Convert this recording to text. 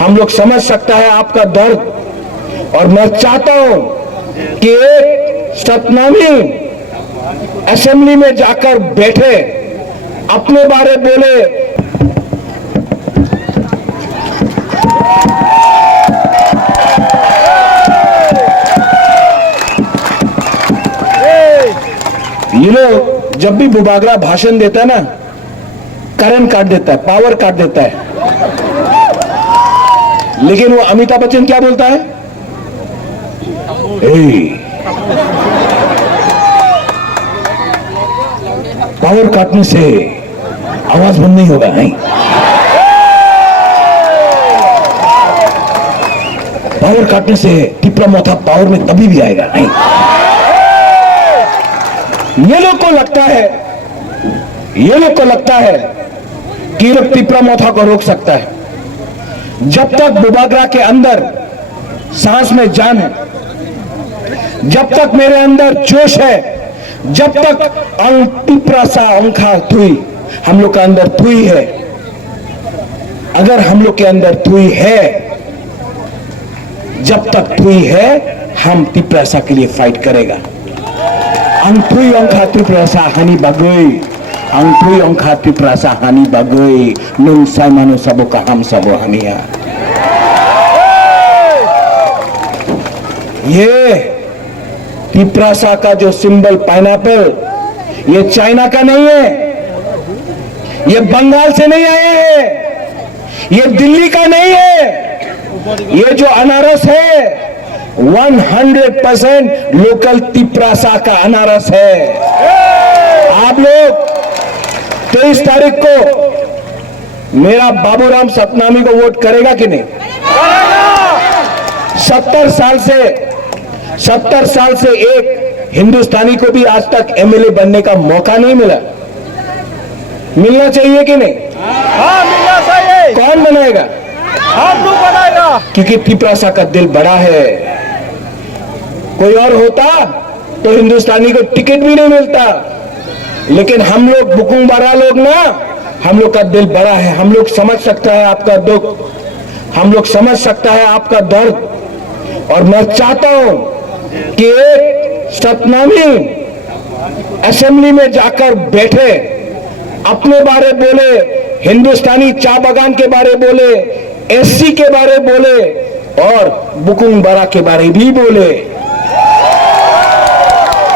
हम लोग समझ सकता है आपका दर्द। और मैं चाहता हूं कि एक सतनामी असेंबली में जाकर बैठे, अपने बारे बोले। ये लोग जब भी बुबागरा भाषण देता है ना, करंट काट देता है, पावर काट देता है। लेकिन वो अमिताभ बच्चन क्या बोलता है? पावर काटने से आवाज बंद नहीं होगा। नहीं, पावर काटने से टिपरा मोथा पावर में तभी भी आएगा। नहीं, ये लोग को लगता है कि ये लोग टिपरा मोथा को रोक सकता है। जब तक बुबागरा के अंदर सांस में जान है, जब तक मेरे अंदर जोश है, जब तक टिपरासा अंखा थुई, हम लोग के अंदर थुई है। अगर हम लोग के अंदर थुई है, जब तक थुई है, हम टिपरासा के लिए फाइट करेगा। अंथुई अंखा टिपरासा हानि बागोई, अंथुई अंखा टिपरासा हानि बागोई, नुन साइमानो सबो का हम सबो हनिया। ये टिपरासा का जो सिंबल पाइनएप्पल, ये चाइना का नहीं है, ये बंगाल से नहीं आए हैं, ये दिल्ली का नहीं है। ये जो अनारस है 100% लोकल टिपरासा का अनारस है। आप लोग 23 तारीख को मेरा बाबूराम सतनामी को वोट करेगा कि नहीं? 70 साल से एक हिंदुस्तानी को भी आज तक एमएलए बनने का मौका नहीं मिला। मिलना चाहिए कि नहीं? हाँ, मिलना चाहिए। कौन बनाएगा? हम लोग बनाएगा। क्योंकि टिपरासा का दिल बड़ा है। कोई और होता तो हिंदुस्तानी को टिकट भी नहीं मिलता। लेकिन हम लोग बुकुंग बारा लोग ना, हम लोग का दिल बड़ा है। हम लोग समझ सकता है आपका दुख, हम लोग समझ सकता है आपका दर्द। और मैं चाहता हूं कि एक सतनामी असेंबली में जाकर बैठे, अपने बारे बोले, हिंदुस्तानी चा बागान के बारे बोले, एससी के बारे बोले और बुकुंग बारा के बारे भी बोले।